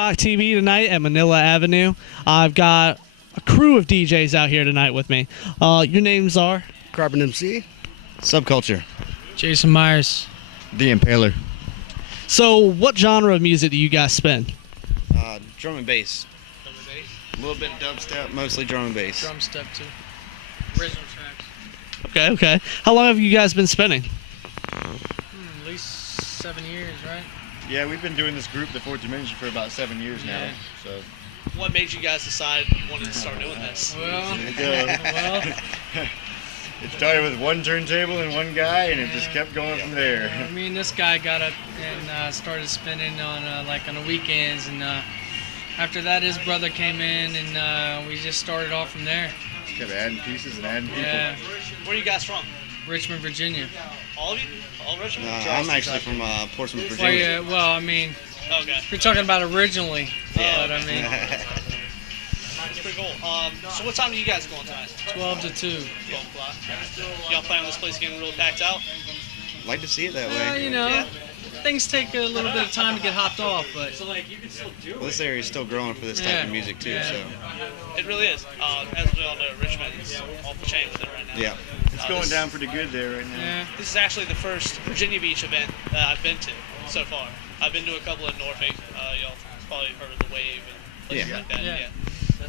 Rock TV tonight at Manila Avenue. I've got a crew of DJs out here tonight with me. Your names are? Carbon MC. Subculture. Jason Myers. The Impaler. So what genre of music do you guys spin? Drum and bass. Drum and bass? A little bit of dubstep, mostly drum and bass. Drum step too. Original tracks. Okay. How long have you guys been spinning? At least 7 years, right? Yeah, we've been doing this group, the Fourth Dimension, for about 7 years now. Yeah. So What made you guys decide you wanted to start doing this? Well, it started with one turntable and one guy, and it just kept going from there. I mean, this guy got up and started spinning on the weekends, and after that, his brother came in, and we just started off from there. Just kept adding pieces and adding people. Yeah, Where are you guys from? Richmond, Virginia. All of you? All Richmond? I'm actually from Portsmouth, Well, Virginia. yeah, well, I mean, Okay. you're talking about originally, Yeah. but I mean, That's pretty cool. So what time are you guys going tonight? 12 to 2. 12 o'clock. Y'all plan on this place getting really packed out? Like to see it that Well, way. you know, Yeah. things take a little bit of time to get hopped off, but Well, this area is still growing for this type of music too. Yeah. So It really is. As we all know, Richmond is off the chain with it right now. yeah, It's going down pretty good there right now. yeah. This is actually the first Virginia Beach event that I've been to so far. I've been to a couple in Norfolk. Y'all probably heard of the Wave and places Yeah. like that. Yeah.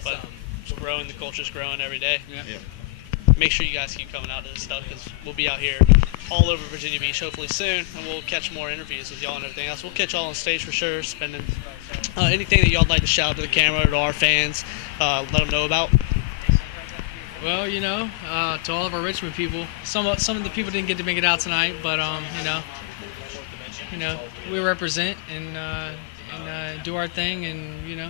But it's growing. The culture's growing every day. Yeah. yeah. Make sure you guys keep coming out to this stuff because we'll be out here all over Virginia Beach hopefully soon, and we'll catch more interviews with y'all and everything else. We'll catch y'all on stage for sure, spending anything that y'all would like to shout to the camera, to our fans, let them know about. Well, you know, to all of our Richmond people, some of the people didn't get to make it out tonight, but you know, we represent and do our thing, and you know,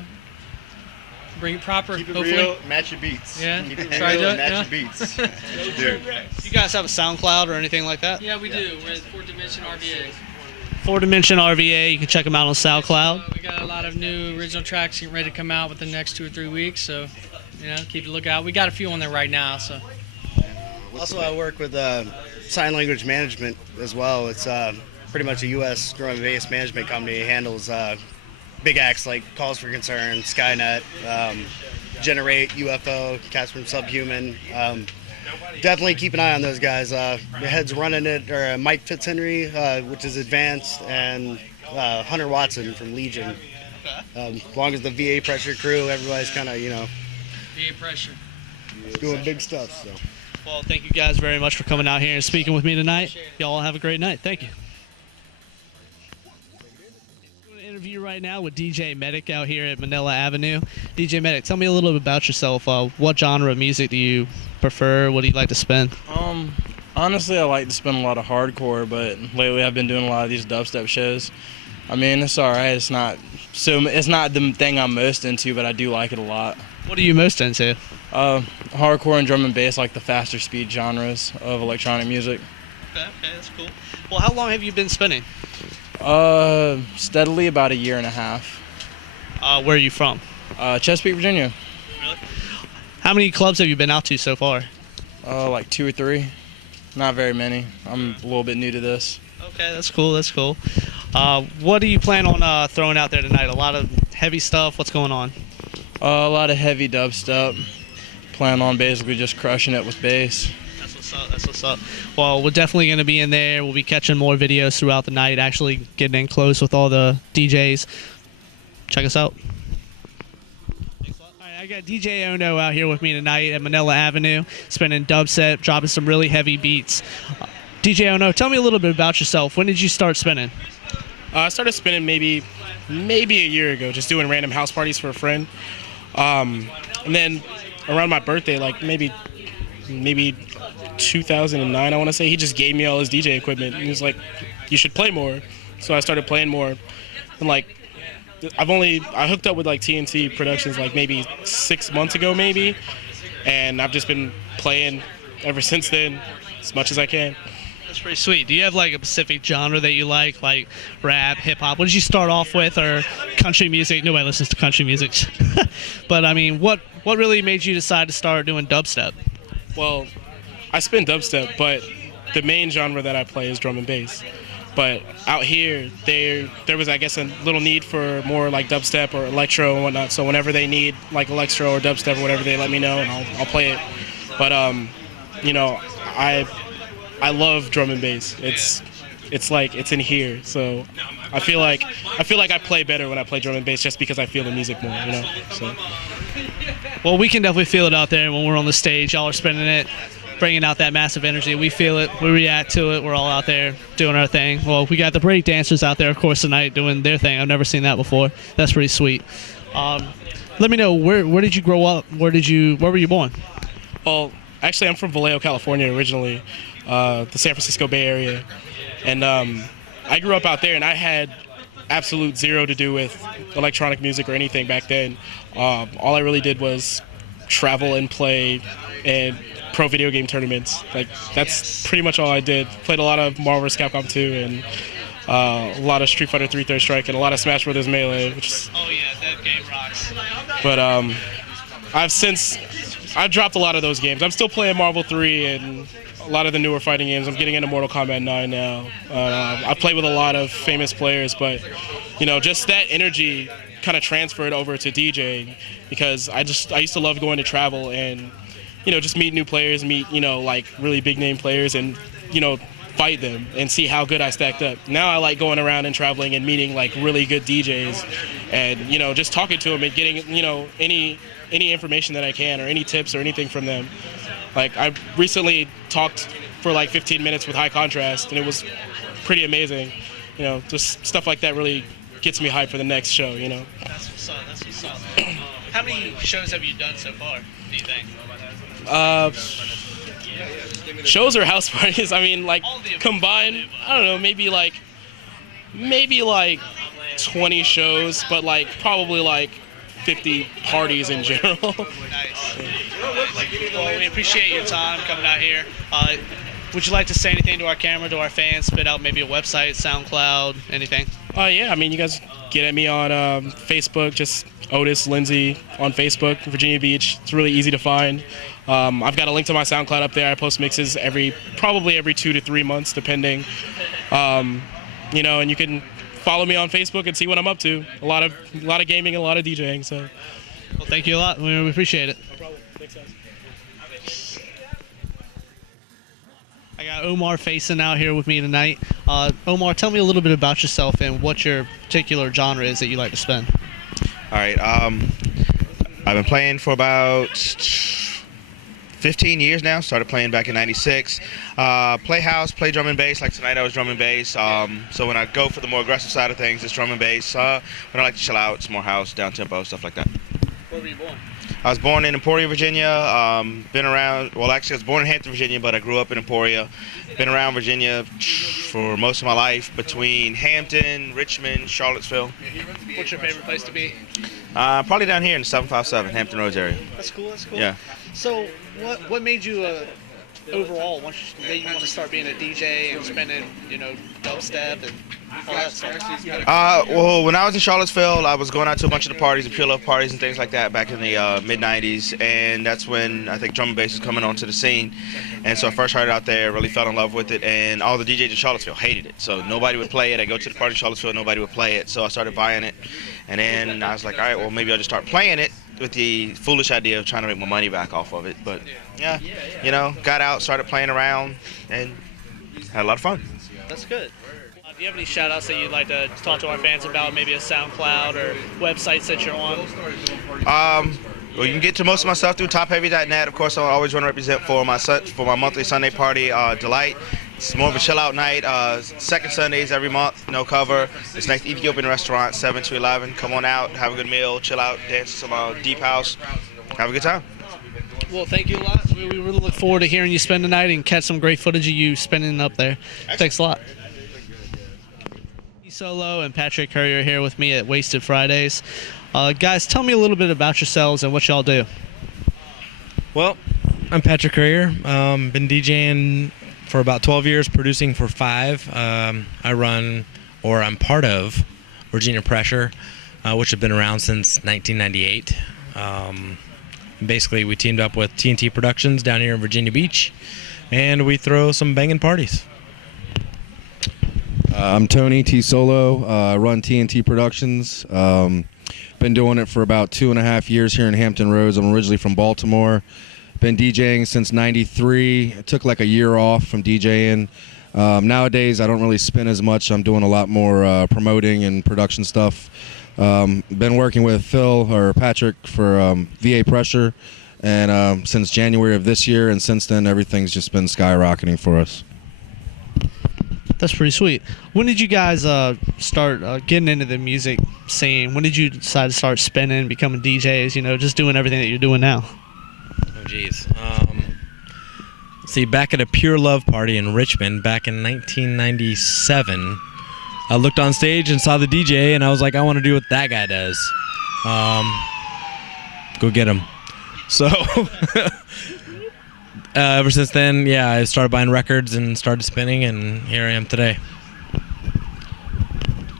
bring it proper. Keep it hopefully. real, match your beats. Yeah. Keep it Try real to and do it, match your beats. That's what you do. You guys have a SoundCloud or anything like that? Yeah, we do. We're at Fourth Dimension RVA. 4Dimension RVA. You can check them out on SoundCloud. We got a lot of new original tracks getting ready to come out within the next 2 or 3 weeks, so you know, keep a lookout. We got a few on there right now, so. Also, I work with sign language management as well. It's pretty much a U.S. drum and bass management company. It handles big acts like Calls for Concern, Skynet, Generate, UFO, Cats from Subhuman. Definitely keep an eye on those guys. The heads running it are Mike Fitzhenry, which is advanced, and Hunter Watson from Legion. As long as the VA pressure crew, everybody's kind of, VA pressure. doing big stuff. So. Well, thank you guys very much for coming out here and speaking with me tonight. Y'all have a great night. Thank you. Doing an interview right now with DJ Medic out here at Manila Avenue. DJ Medic, tell me a little bit about yourself. What genre of music do you prefer? What do you like to spin? Honestly, I like to spin a lot of hardcore, but lately I've been doing a lot of these dubstep shows. I mean, it's all right. It's not the thing I'm most into, but I do like it a lot. What are you most into? Hardcore and drum and bass, like the faster speed genres of electronic music. Okay, that's cool. Well, how long have you been spinning? Steadily about 1.5 years. Where are you from? Chesapeake, Virginia. Really? How many clubs have you been out to so far? Like 2 or 3. Not very many. I'm a little bit new to this. Okay, that's cool. That's cool. What do you plan on throwing out there tonight? A lot of heavy stuff. What's going on? A lot of heavy dubstep. Plan on basically just crushing it with bass. That's what's up. That's what's up. Well, we're definitely going to be in there. We'll be catching more videos throughout the night, actually getting in close with all the DJs. Check us out. All right, I got DJ Ono out here with me tonight at Manila Avenue, spinning dubstep, dropping some really heavy beats. DJ Ono, tell me a little bit about yourself. When did you start spinning? I started spinning maybe a year ago, just doing random house parties for a friend. And then around my birthday, like maybe 2009, I want to say, he just gave me all his DJ equipment. And he was like, you should play more. So I started playing more. And like, I hooked up with like TNT Productions like maybe 6 months ago maybe. And I've just been playing ever since then as much as I can. That's pretty sweet. Do you have like a specific genre that you like rap, hip hop? What did you start off with, or country music? Nobody listens to country music. But I mean, what really made you decide to start doing dubstep? Well, I spin dubstep, but the main genre that I play is drum and bass. But out here, there was, I guess, a little need for more like dubstep or electro and whatnot. So whenever they need like electro or dubstep or whatever, they let me know and I'll play it. But you know, I love drum and bass. It's like it's in here. So I feel like I play better when I play drum and bass just because I feel the music more. You know. So. Well, we can definitely feel it out there when we're on the stage. Y'all are spinning it, bringing out that massive energy. We feel it. We react to it. We're all out there doing our thing. Well, we got the break dancers out there, of course, tonight doing their thing. I've never seen that before. That's pretty sweet. Let me know, where did you grow up? Where were you born? Well, actually, I'm from Vallejo, California originally, the San Francisco Bay Area. And I grew up out there, and I had absolute zero to do with electronic music or anything back then. All I really did was travel and play and pro video game tournaments. Like, that's pretty much all I did. Played a lot of Marvel vs. Capcom 2 and a lot of Street Fighter 3 Third Strike and a lot of Smash Bros. Melee, which is... Oh, yeah, that game rocks. But I've dropped a lot of those games. I'm still playing Marvel 3 and a lot of the newer fighting games. I'm getting into Mortal Kombat 9 now. I've played with a lot of famous players, but, you know, just that energy kind of transferred over to DJing because I used to love going to travel and, you know, just meet new players, meet, you know, like really big name players and, you know, fight them and see how good I stacked up. Now I like going around and traveling and meeting like really good DJs and, you know, just talking to them and getting, you know, any information that I can or any tips or anything from them. Like, I recently talked for like 15 minutes with High Contrast, and it was pretty amazing. You know, just stuff like that really gets me hyped for the next show, you know. That's what's up. That's what's up. How many shows have you done so far, do you think? Shows or house parties? I mean, like, combined, I don't know, maybe like 20 shows, but like probably like 50 parties in general. Nice. Well, we appreciate your time coming out here. Would you like to say anything to our camera, to our fans? Spit out maybe a website, SoundCloud, anything? Yeah, I mean, you guys get at me on Facebook, just Otis Lindsay on Facebook, Virginia Beach. It's really easy to find. I've got a link to my SoundCloud up there. I post mixes probably every 2 to 3 months, depending. You know, and you can follow me on Facebook and see what I'm up to. A lot of gaming, a lot of DJing. So, well, thank you a lot. We appreciate it. no problem. Thanks, guys. I got Omar Faison out here with me tonight. Omar, tell me a little bit about yourself and what your particular genre is that you like to spin. All right. I've been playing for about 15 years now. Started playing back in '96. Play house, play drum and bass. Like tonight, I was drum and bass. So when I go for the more aggressive side of things, it's drum and bass. When I like to chill out, it's more house, down tempo, stuff like that. Where were you born? I was born in Emporia, Virginia. Been around. Well, actually, I was born in Hampton, Virginia, but I grew up in Emporia. Been around Virginia for most of my life, between Hampton, Richmond, Charlottesville. What's your favorite place to be? Probably down here in the 757 Hampton Roads area. That's cool. That's cool. Yeah. So, what made you overall want to start being a DJ and spinning, you know, dubstep and all that stuff? Well, when I was in Charlottesville, I was going out to a bunch of the parties, the pure love parties and things like that back in the mid-'90s, and that's when I think drum and bass was coming onto the scene. And so I first heard it out there, really fell in love with it, and all the DJs in Charlottesville hated it. So nobody would play it. I go to the party in Charlottesville, nobody would play it. So I started buying it, and then I was like, all right, well, maybe I'll just start playing it, with the foolish idea of trying to make my money back off of it. But yeah, you know, got out, started playing around, and had a lot of fun. That's good. Do you have any shout outs that you'd like to talk to our fans about, maybe a SoundCloud or websites that you're on? Well, you can get to most of my stuff through topheavy.net. Of course, I always want to represent for my monthly Sunday party, Delight. It's more of a chill out night. Second Sundays every month, no cover. It's next Ethiopian restaurant, 7 to 11. Come on out, have a good meal, chill out, dance some deep house, have a good time. Well, thank you a lot. We really look forward to hearing you spend the night and catch some great footage of you spinning up there. Thanks a lot. Solo and Patrick Curry are here with me at Wasted Fridays. Guys, tell me a little bit about yourselves and what y'all do. Well, I'm Patrick Currier. Been DJing for about 12 years, producing for 5. I run, or I'm part of, Virginia Pressure, which have been around since 1998. Basically, we teamed up with TNT Productions down here in Virginia Beach, and we throw some banging parties. I'm Tony T Solo. I run TNT Productions. Been doing it for about 2.5 years here in Hampton Roads. I'm originally from Baltimore. Been DJing since '93. I took like a year off from DJing. Nowadays, I don't really spin as much. I'm doing a lot more promoting and production stuff. Been working with Patrick for VA Pressure, and since January of this year, and since then, everything's just been skyrocketing for us. That's pretty sweet. When did you guys start getting into the music scene? When did you decide to start spinning, becoming DJs, just doing everything that you're doing now? Oh, geez. See, back at a Pure Love party in Richmond back in 1997, I looked on stage and saw the DJ, and I was like, I want to do what that guy does. Go get him. So ever since then, yeah, I started buying records and started spinning, and here I am today.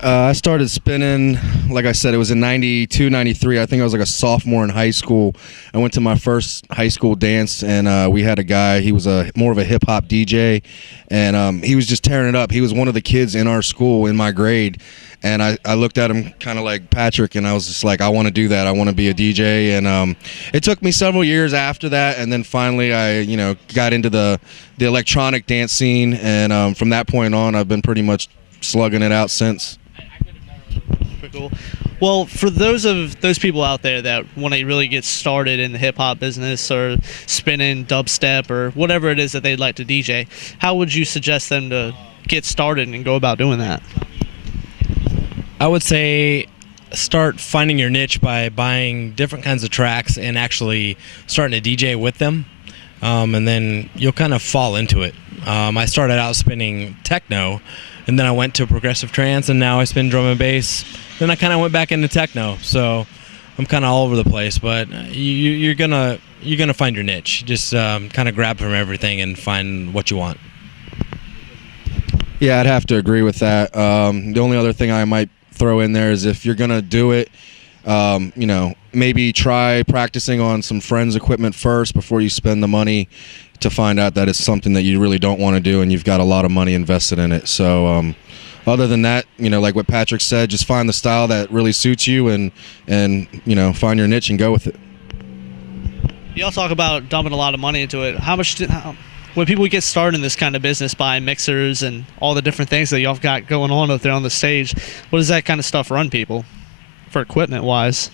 I started spinning, like I said, it was in '92, '93. I think I was like a sophomore in high school. I went to my first high school dance, and we had a guy. He was more of a hip-hop DJ, and he was just tearing it up. He was one of the kids in our school, in my grade, and I looked at him kind of like Patrick, and I was just like, I want to do that. I want to be a DJ, and it took me several years after that, and then finally I, got into the electronic dance scene, and from that point on, I've been pretty much slugging it out since. Pretty cool. Well, for those people out there that want to really get started in the hip-hop business or spinning dubstep or whatever it is that they'd like to DJ, how would you suggest them to get started and go about doing that? I would say start finding your niche by buying different kinds of tracks and actually starting to DJ with them, and then you'll kind of fall into it. I started out spinning techno, and then I went to progressive trance, and now I spin drum and bass. Then I kind of went back into techno, so I'm kind of all over the place. But you're gonna find your niche. Just kind of grab from everything and find what you want. Yeah, I'd have to agree with that. The only other thing I might throw in there is if you're gonna do it, maybe try practicing on some friends' equipment first before you spend the money to find out that it's something that you really don't want to do and you've got a lot of money invested in it. So other than that, like what Patrick said, just find the style that really suits you and find your niche and go with it. You all talk about dumping a lot of money into it. When people get started in this kind of business, buying mixers and all the different things that y'all got going on up there on the stage, what does that kind of stuff run people for equipment wise?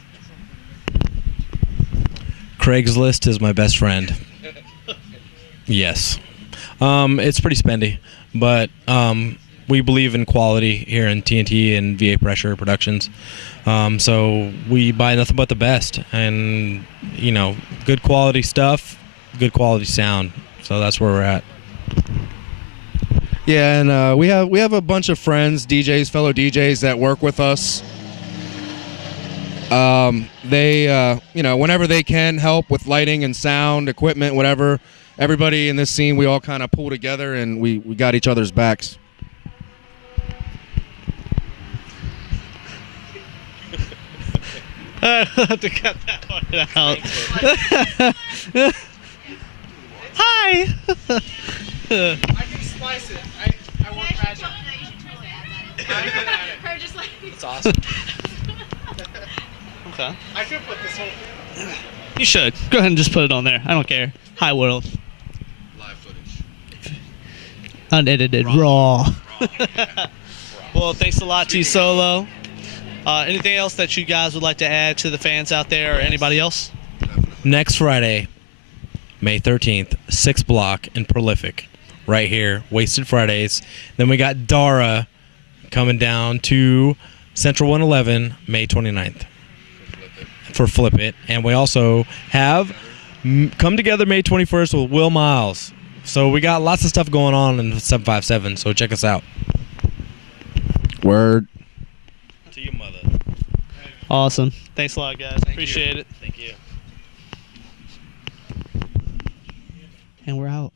Craigslist is my best friend. Yes. It's pretty spendy, but we believe in quality here in TNT and VA Pressure Productions. So we buy nothing but the best, and good quality stuff, good quality sound. So that's where we're at. Yeah, and we have a bunch of friends, DJs, fellow DJs that work with us. They whenever they can help with lighting and sound, equipment, whatever. Everybody in this scene, we all kind of pull together, and we got each other's backs. I'll have to cut that part out. Hi! I can splice it. I want magic. That's awesome. Okay. I could put this whole thing. You should. Go ahead and just put it on there. I don't care. Hi, world. Live footage. Unedited, raw. Well, thanks a lot, T Solo. Anything else that you guys would like to add to the fans out there, or anybody else? Next Friday, May 13th, 6 Block and Prolific, right here, Wasted Fridays. Then we got Dara coming down to Central 111, May 29th for Flip It. And we also have Come Together May 21st with Will Miles. So we got lots of stuff going on in 757, so check us out. Word. To your mother. Awesome. Thanks a lot, guys. Appreciate it. Thank you. And we're out.